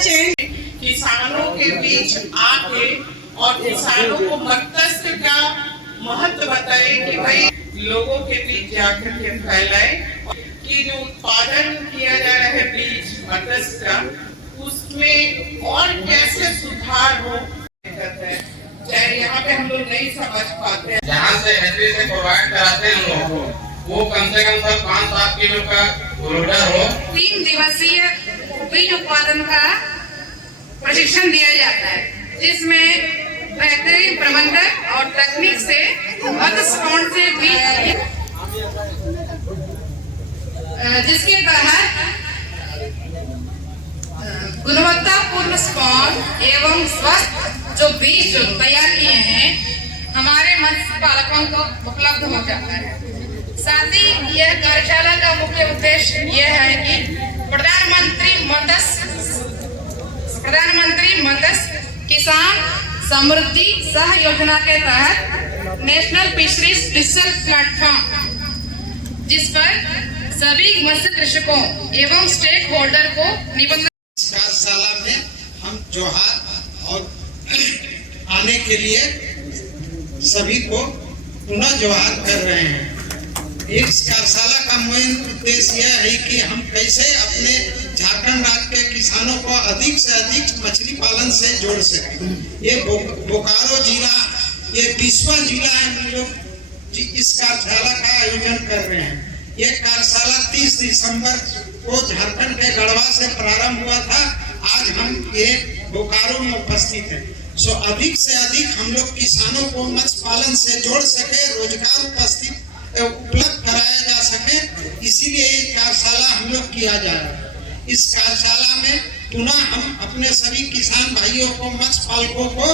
Change किसानों के बीच आके और किसानों को मत्स्य का महत्व बताए कि भाई लोगों के बीच जाकर के फैलाए कि जो उत्पादन किया जा रहा है बीज मत्स्य का उसमें और कैसे सुधार हो। चाहे यहाँ पे हम लोग नहीं समझ पाते हैं, जहाँ से हेचरी से प्रोवाइड कराते हैं हम लोग वो कम से कम 5-7 किलो का लोडर हो। 3 दिवसीय बीज उत्पादन का प्रशिक्षण दिया जाता है, जिसमें बेहतरीन प्रबंधन और तकनीक से मत्स्य से बीज, जिसके तहत गुणवत्तापूर्ण स्पॉन एवं स्वस्थ जो बीज तैयार किए हैं हमारे मत्स्य पालकों को उपलब्ध हो जाता है। साथ ही यह कार्यशाला का मुख्य उद्देश्य यह है कि प्रधानमंत्री मत्स्य किसान समृद्धि सह योजना के तहत नेशनल फिशरीज डिजिटल प्लेटफॉर्म, जिस पर सभी मत्स्य कृषकों एवं स्टेक होल्डर को निबंधन कार्यशाला में हम जोहार और आने के लिए सभी को पुनः जोहार कर रहे हैं। इस कार्यशाला का मेन उद्देश्य यह है कि हम कैसे अपने झारखंड राज्य के किसानों को अधिक से अधिक मछली पालन से जोड़ सकें। ये बोकारो जिला, ये 20वां जिला है हम लोग इस कार्यशाला का आयोजन कर रहे हैं। ये कार्यशाला 30 दिसंबर को झारखंड के गढ़वा से प्रारंभ हुआ था। आज हम ये बोकारो में उपस्थित हैं। सो अधिक से अधिक हम लोग किसानों को मत्स्य पालन से जोड़ सके, रोजगार उपलब्ध कराया जा सके, इसीलिए ये कार्यशाला हम लोग किया जा रहा है। इस कार्यशाला में पुनः हम अपने सभी किसान भाइयों को, मत्स्य पालकों को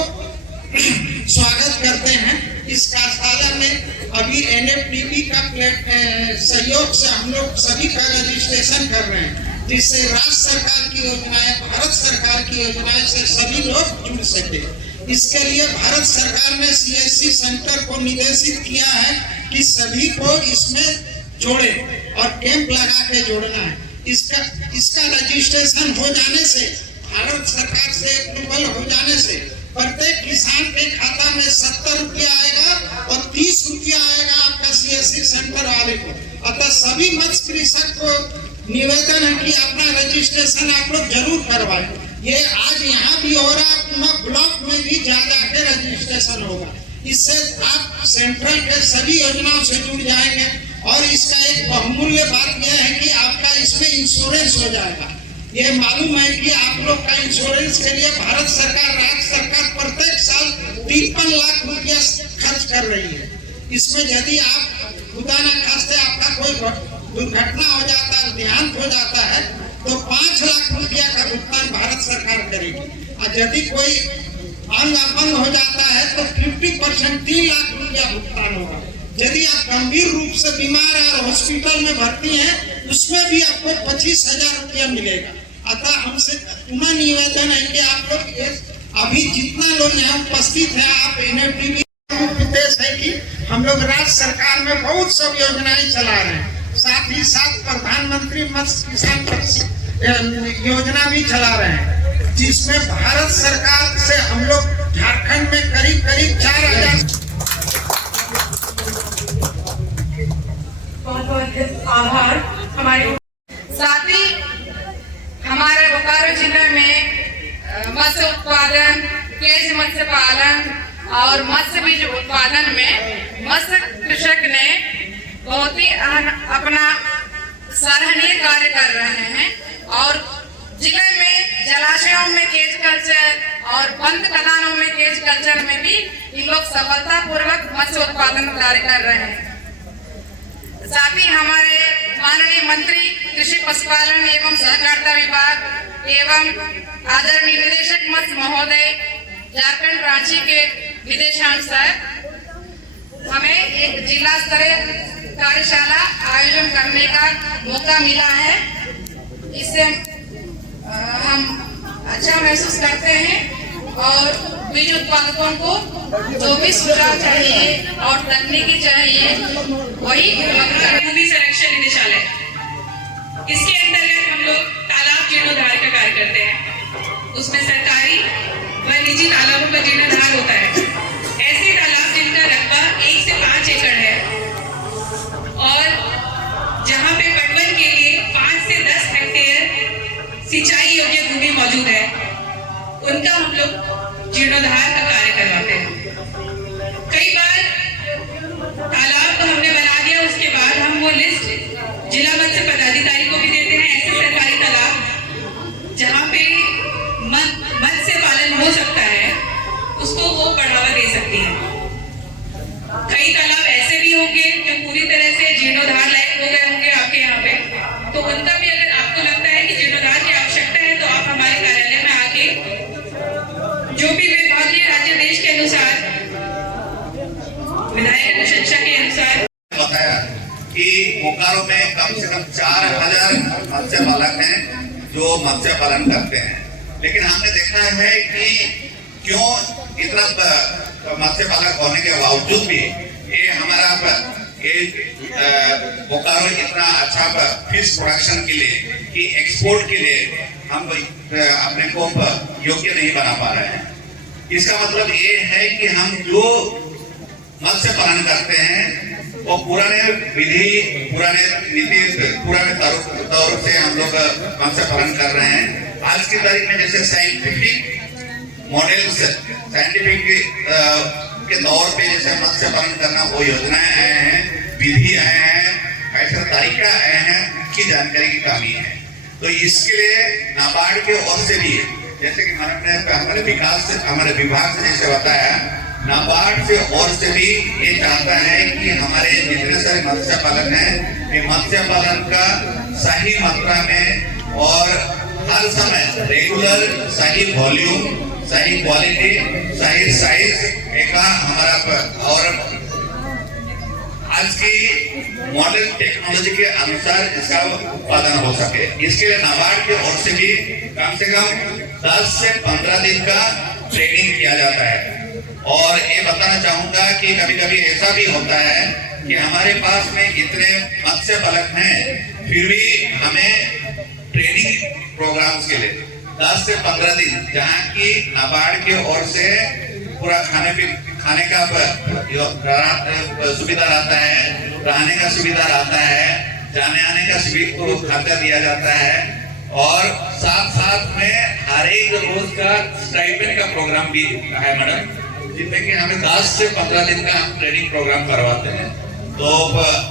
स्वागत करते हैं। इस कार्यशाला में अभी NFDB का सहयोग से हम लोग सभी का रजिस्ट्रेशन कर रहे हैं, जिससे राज्य सरकार की योजनाएं, भारत सरकार की योजनाएं से सभी लोग जुड़ सके। इसके लिए भारत सरकार ने CSC सेंटर को निर्देशित किया है कि सभी को इसमें जोड़े और कैंप लगा के जोड़ना है। इसका रजिस्ट्रेशन हो जाने से, भारत सरकार से अप्रूवल हो जाने से प्रत्येक किसान के खाता में 70 रुपया आएगा और 30 रुपया आएगा आपका CSC सेंटर वाले को। अतः सभी मत्स्य कृषक को निवेदन है कि अपना रजिस्ट्रेशन आप लोग जरूर करवाएं। ये आज यहाँ भी हो रहा है, ब्लॉक में भी जा के रजिस्ट्रेशन होगा। इससे आप सेंट्रल के सभी योजनाओं से जुड़ जाएंगे और इसका एक बहुमूल्य बात यह है कि आपका इसमें इंश्योरेंस हो जाएगा। ये मालूम है कि आप लोग का इंश्योरेंस के लिए भारत सरकार, राज्य सरकार प्रत्येक साल 53 लाख रुपया खर्च कर रही है। इसमें यदि आप खुदा न खास्ते आपका कोई दुर्घटना हो जाता है, देहांत हो जाता है, तो 5 लाख रुपया का भुगतान भारत सरकार करेगी। और यदि कोई अंग अपंग हो जाता है तो 50% 3 लाख रुपया भुगतान होगा। यदि आप गंभीर रूप से बीमार है और हॉस्पिटल में भर्ती हैं, उसमें भी आपको 25,000 रुपया मिलेगा। अतः हमसे पुनः निवेदन है कि आप लोग अभी जितना लोग यहाँ उपस्थित हैं, आप NFDB उद्देश्य है कि हम लोग राज्य सरकार में बहुत सब योजनाएं चला रहे हैं, साथ ही साथ प्रधानमंत्री मत्स्य किसान योजना भी चला रहे हैं, जिसमें भारत सरकार से हम लोग झारखंड में करीब 4,000। बहुत आभार। हमारे साथ ही हमारे बोकारो जिले में मत्स्य उत्पादन, केज मत्स्य पालन और मत्स्य बीज उत्पादन में मत्स्य कृषक ने बहुत ही अपना सराहनीय कार्य कर रहे हैं और जिले में जलाशयों में केज कल्चर और बंद खदानों में केज कल्चर में भी ये लोग सफलतापूर्वक मत्स्य उत्पादन कार्य कर रहे हैं। साथ ही हमारे माननीय मंत्री कृषि पशुपालन एवं सहकारिता विभाग एवं आदरणीय निदेशक मत्स्य महोदय झारखंड रांची के विदेशांश हमें एक जिला स्तरीय कार्यशाला आयोजन करने का मौका मिला है। इससे हम अच्छा महसूस करते हैं और बीज उत्पादकों को जो भी सुझाव चाहिए और तकनीकी चाहिए वही भूमि संरक्षण निदेशालय, इसके अंतर्गत हम लोग तालाब जीर्णोद्धार का कार्य करते हैं। उसमें सरकारी व निजी तालाबों का जीर्णोद्धार होता है। ऐसे तालाब जिनका रकबा 1 से 5 एकड़ है और जहां पे पटवन के लिए 5 से 10 हेक्टेयर सिंचाई योग्य भूमि मौजूद है, उनका हम लोग जीर्णोद्धार का कार्य करवाते हैं। कई बार तालाब तो हमने बना दिया, उसके बाद हम वो लिस्ट जिला मत्स्य पदाधिकारी को भी देते हैं। ऐसे सरकारी तालाब जहाँ पे मत्स्य पालन हो सकता है, उसको वो बढ़ावा दे सकती है। कई तालाब ऐसे भी होंगे जो पूरी तरह से जीर्णोद्धार लायक हो गए होंगे आपके यहाँ पे, तो उनका भी अगर आपको लगता है कि जीर्णोद्धार की आवश्यकता है, तो आप हमारे कार्यालय में आके जो भी विभागीय राज्य देश के अनुसार, विधायक अनुशंसा के अनुसार बताया कि बोकारो में कम से कम 4000 मत्स्य पालक हैं जो मत्स्य पालन करते हैं, लेकिन हमने देखा है कि क्यों इतना मत्स्य पालक होने के बावजूद भी ये हमारा बोकारो इतना अच्छा फिश प्रोडक्शन के लिए कि एक्सपोर्ट के लिए हम अपने को योग्य नहीं बना पा रहे हैं। इसका मतलब ये है कि हम जो मत्स्य पालन करते हैं वो पुराने विधि, पुराने नीति, पुराने दौर से हम लोग मत्स्य पालन कर रहे हैं। आज की तारीख में जैसे साइंटिफिक मॉडल्स, साइंटिफिक के दौर पे जैसे मत्स्य पालन करना वो योजनाएं आए हैं, विधि आए हैं, ऐसा तरीका आए हैं की जानकारी की कमी है। तो इसके लिए नाबार्ड के ओर से भी, जैसे कि हमारे विकास से, हमारे विभाग से जैसे बताया, नाबार्ड से ओर से भी ये चाहता है कि हमारे जितने सारे मत्स्य पालन हैं, ये मत्स्य पालन का सही मात्रा में और हर समय रेगुलर सही वॉल्यूम, सही क्वालिटी, सही साइज का हमारा और आज की मॉडर्न टेक्नोलॉजी के अनुसार इसका उत्पादन हो सके। इसके लिए नाबार्ड की ओर से भी कम से कम 10 से 15 दिन का ट्रेनिंग किया जाता है। और ये बताना चाहूंगा कि कभी कभी ऐसा भी होता है कि हमारे पास में इतने मत्स्य पालक हैं, फिर भी हमें ट्रेनिंग प्रोग्राम्स के लिए 10 से 15 दिन, जहाँ की नाबार्ड की ओर से पूरा खाने का सुविधा रहता है, रहने का सुविधा रहता है, जाने आने का खर्चा दिया जाता है, और साथ साथ में हर एक रोज का स्टाइपेंड का प्रोग्राम भी है मैडम, जिसमें कि हमें 10 से 15 दिन का हम ट्रेनिंग प्रोग्राम करवाते हैं। तो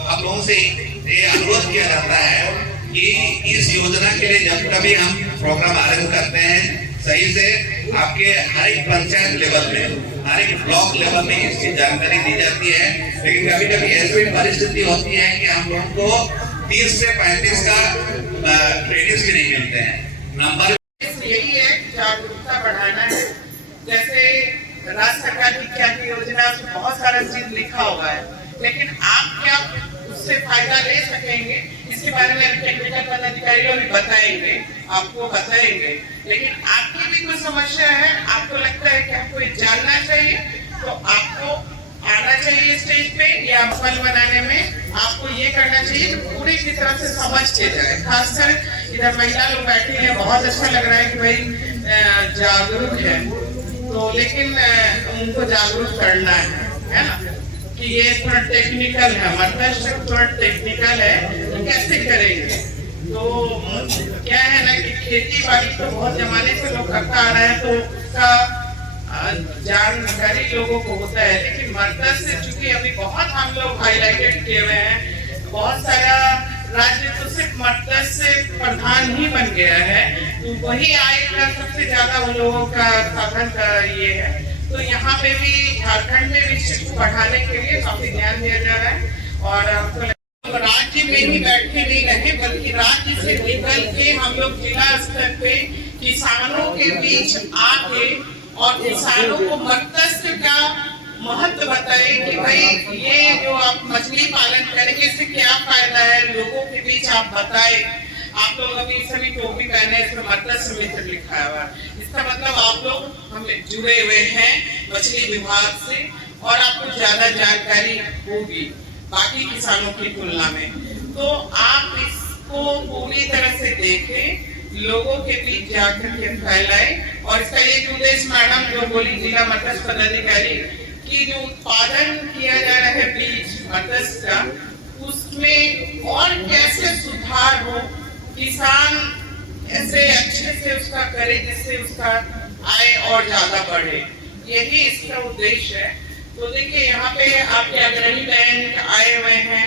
आप लोगों से ये अनुरोध किया जाता है कि इस योजना के लिए जब कभी हम प्रोग्राम आरंभ करते हैं, सही से आपके हर एक पंचायत लेवल में, हर एक ब्लॉक लेवल में इसकी जानकारी दी जाती है। लेकिन कभी कभी ऐसी परिस्थिति होती है कि हम लोगों को 30 से 35 का ट्रेनिंग भी नहीं मिलते हैं। नंबर यही है, जागरूकता बढ़ाना है। जैसे राज्य सरकार की क्या योजना है, उसमें बहुत सारा चीज लिखा हुआ है, लेकिन आप क्या उससे फायदा ले सकेंगे, इसके बारे में टेक्निकल पदाधिकारी लोग भी बताएंगे, आपको बताएंगे। लेकिन आपकी भी कोई समस्या है, आपको लगता है कि आपको जानना चाहिए, तो आपको आना चाहिए स्टेज पे, या फल बनाने में आपको ये करना चाहिए कि पूरी की तरह से समझ के जाए। खासकर इधर महिला लोग बैठी हैं, बहुत अच्छा लग रहा है कि भाई जागरूक है, तो लेकिन उनको जागरूक करना है ना, कि ये थोड़ा टेक्निकल है, मतलब थोड़ा टेक्निकल है, तो कैसे करेंगे। तो क्या है ना कि खेती बाड़ी तो बहुत जमाने से लोग करता आ रहे हैं, तो उसका जानकारी लोगों को होता है। लेकिन मत्स्य से चूंकि अभी बहुत हम लोग हाईलाइटेड किए हुए हैं, बहुत सारा राज्य तो सिर्फ मत्स्य प्रधान ही बन गया है, तो वही आय का सबसे ज्यादा उन लोगों का साधन का ये है। तो यहाँ पे भी झारखंड में भी शिक्षा बढ़ाने के लिए काफी ध्यान दिया जा रहा है, और हमको राज्य में ही बैठे नहीं रहे, बल्कि राज्य से निकल के हम लोग जिला स्तर पे किसानों के बीच आके और किसानों को मत्स्य का महत्व बताए कि भाई ये जो आप मछली पालन करेंगे इससे क्या फायदा है, लोगों के बीच आप बताए। आप लोग अभी सभी टोपी पहने, इसमें मत्स्य मित्र लिखा हुआ है, इसका मतलब आप लोग हमें जुड़े हुए हैं मछली विभाग से, और आपको ज्यादा जानकारी होगी बाकी किसानों की तुलना में। तो आप इसको पूरी तरह से देखें, लोगों के बीच जाकर के फैलाएं और इसका एक उद्देश्य मैडम जो बोली जिला मत्स्य पदाधिकारी कि जो उत्पादन किया जा रहा है बीज मत्स्य का, उसमें और कैसे सुधार हो, किसान ऐसे अच्छे से उसका करे जिससे उसका आय और ज्यादा बढ़े, यही इसका उद्देश्य है। तो देखिए यहाँ पे आपके अग्रणी बैंक आए हुए हैं।